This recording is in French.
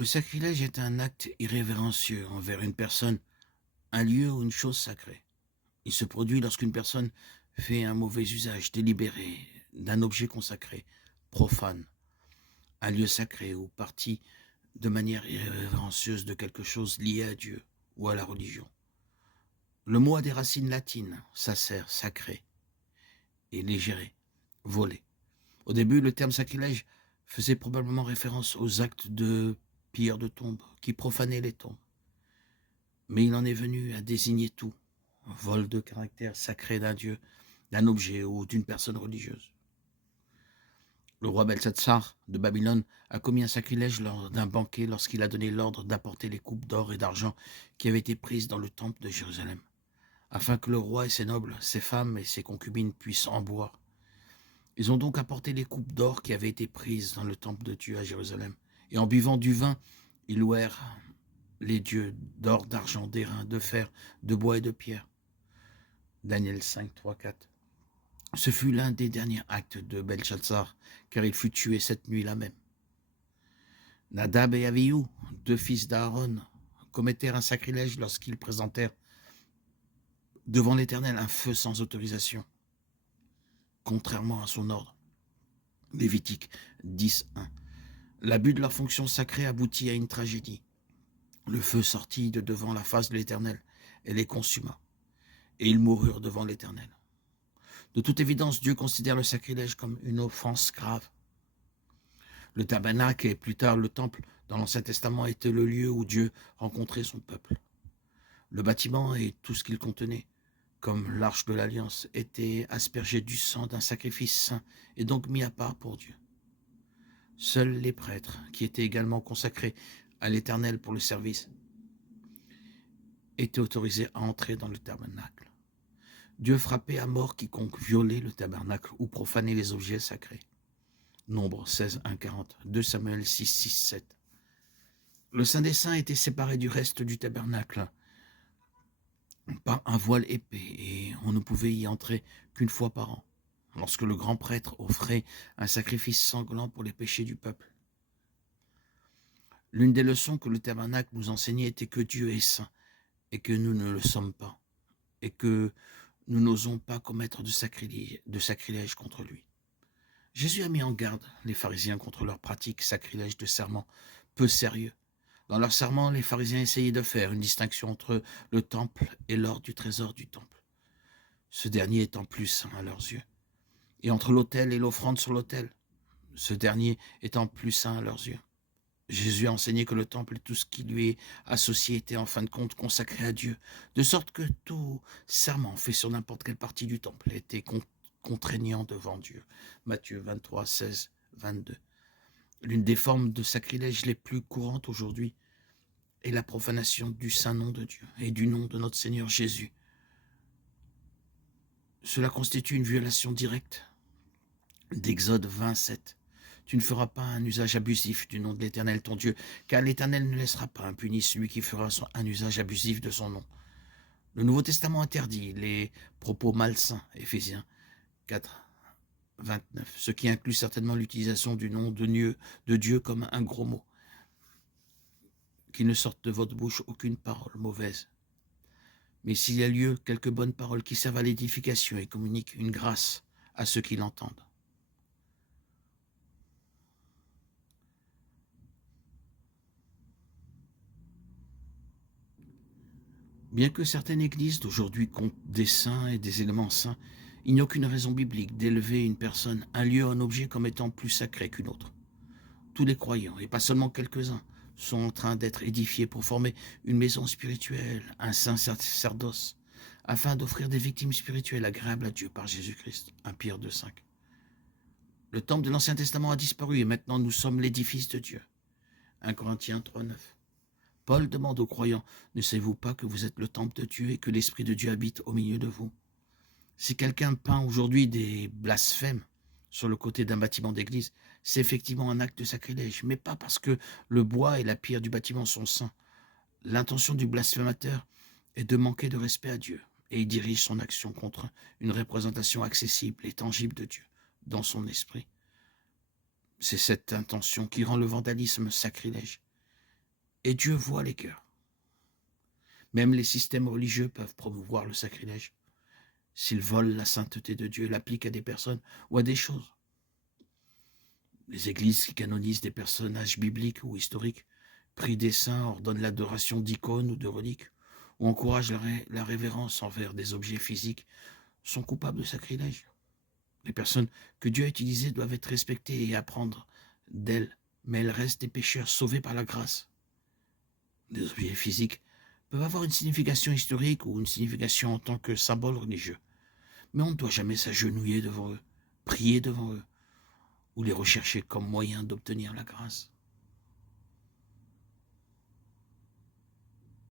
Le sacrilège est un acte irrévérencieux envers une personne, un lieu ou une chose sacrée. Il se produit lorsqu'une personne fait un mauvais usage délibéré d'un objet consacré, profane, un lieu sacré ou partie de manière irrévérencieuse de quelque chose lié à Dieu ou à la religion. Le mot a des racines latines, sacer, sacré, et légere, voler. Au début, le terme sacrilège faisait probablement référence aux actes de pilleurs de tombes qui profanaient les tombes. Mais il en est venu à désigner tout, vol de caractère sacré d'un dieu, d'un objet ou d'une personne religieuse. Le roi Belshazzar de Babylone a commis un sacrilège lors d'un banquet lorsqu'il a donné l'ordre d'apporter les coupes d'or et d'argent qui avaient été prises dans le temple de Jérusalem, afin que le roi et ses nobles, ses femmes et ses concubines puissent en boire. Ils ont donc apporté les coupes d'or qui avaient été prises dans le temple de Dieu à Jérusalem, et en buvant du vin, ils louèrent les dieux d'or, d'argent, d'airain, de fer, de bois et de pierre. Daniel 5, 3, 4. Ce fut l'un des derniers actes de Belshazzar, car il fut tué cette nuit-là même. Nadab et Abihu, deux fils d'Aaron, commettèrent un sacrilège lorsqu'ils présentèrent devant l'Éternel un feu sans autorisation, contrairement à son ordre. Lévitique 10, 1. L'abus de leur fonction sacrée aboutit à une tragédie. Le feu sortit de devant la face de l'Éternel et les consuma, et ils moururent devant l'Éternel. De toute évidence, Dieu considère le sacrilège comme une offense grave. Le tabernacle et plus tard le temple dans l'Ancien Testament étaient le lieu où Dieu rencontrait son peuple. Le bâtiment et tout ce qu'il contenait, comme l'arche de l'Alliance, étaient aspergés du sang d'un sacrifice saint et donc mis à part pour Dieu. Seuls les prêtres, qui étaient également consacrés à l'Éternel pour le service, étaient autorisés à entrer dans le tabernacle. Dieu frappait à mort quiconque violait le tabernacle ou profanait les objets sacrés. Nombre 16, 1, 40, 2 Samuel 6, 6, 7. Le Saint des Saints était séparé du reste du tabernacle par un voile épais et on ne pouvait y entrer qu'une fois par an, lorsque le grand prêtre offrait un sacrifice sanglant pour les péchés du peuple. L'une des leçons que le tabernacle nous enseignait était que Dieu est saint et que nous ne le sommes pas, et que nous n'osons pas commettre de sacrilège contre lui. Jésus a mis en garde les pharisiens contre leur pratique sacrilège de serment peu sérieux. Dans leur serment, les pharisiens essayaient de faire une distinction entre le temple et l'or du trésor du temple, ce dernier étant plus saint à leurs yeux, et entre l'autel et l'offrande sur l'autel, ce dernier étant plus saint à leurs yeux. Jésus a enseigné que le temple et tout ce qui lui est associé était en fin de compte consacré à Dieu, de sorte que tout serment fait sur n'importe quelle partie du temple était contraignant devant Dieu. Matthieu 23, 16, 22. L'une des formes de sacrilège les plus courantes aujourd'hui est la profanation du saint nom de Dieu et du nom de notre Seigneur Jésus. Cela constitue une violation directe d'Exode 27. Tu ne feras pas un usage abusif du nom de l'Éternel ton Dieu, car l'Éternel ne laissera pas impuni celui qui fera un usage abusif de son nom. Le Nouveau Testament interdit les propos malsains, Éphésiens 4, 29, ce qui inclut certainement l'utilisation du nom de Dieu comme un gros mot. Qu'il ne sorte de votre bouche aucune parole mauvaise. Mais s'il y a lieu, quelques bonnes paroles qui servent à l'édification et communiquent une grâce à ceux qui l'entendent. Bien que certaines églises d'aujourd'hui comptent des saints et des éléments saints, il n'y a aucune raison biblique d'élever une personne, un lieu, un objet comme étant plus sacré qu'une autre. Tous les croyants, et pas seulement quelques-uns, sont en train d'être édifiés pour former une maison spirituelle, un saint sacerdoce, afin d'offrir des victimes spirituelles agréables à Dieu par Jésus-Christ. 1 Pierre 2, 5. Le temple de l'Ancien Testament a disparu et maintenant nous sommes l'édifice de Dieu. 1 Corinthiens 3, 9. Paul demande aux croyants, ne savez-vous pas que vous êtes le temple de Dieu et que l'Esprit de Dieu habite au milieu de vous? Si quelqu'un peint aujourd'hui des blasphèmes sur le côté d'un bâtiment d'église, c'est effectivement un acte de sacrilège, mais pas parce que le bois et la pierre du bâtiment sont saints. L'intention du blasphémateur est de manquer de respect à Dieu, et il dirige son action contre une représentation accessible et tangible de Dieu dans son esprit. C'est cette intention qui rend le vandalisme sacrilège. Et Dieu voit les cœurs. Même les systèmes religieux peuvent promouvoir le sacrilège s'ils volent la sainteté de Dieu et l'appliquent à des personnes ou à des choses. Les églises qui canonisent des personnages bibliques ou historiques, prient des saints, ordonnent l'adoration d'icônes ou de reliques, ou encouragent la révérence envers des objets physiques, sont coupables de sacrilège. Les personnes que Dieu a utilisées doivent être respectées et apprendre d'elles, mais elles restent des pécheurs sauvés par la grâce. Des objets physiques peuvent avoir une signification historique ou une signification en tant que symbole religieux, mais on ne doit jamais s'agenouiller devant eux, prier devant eux, ou les rechercher comme moyen d'obtenir la grâce.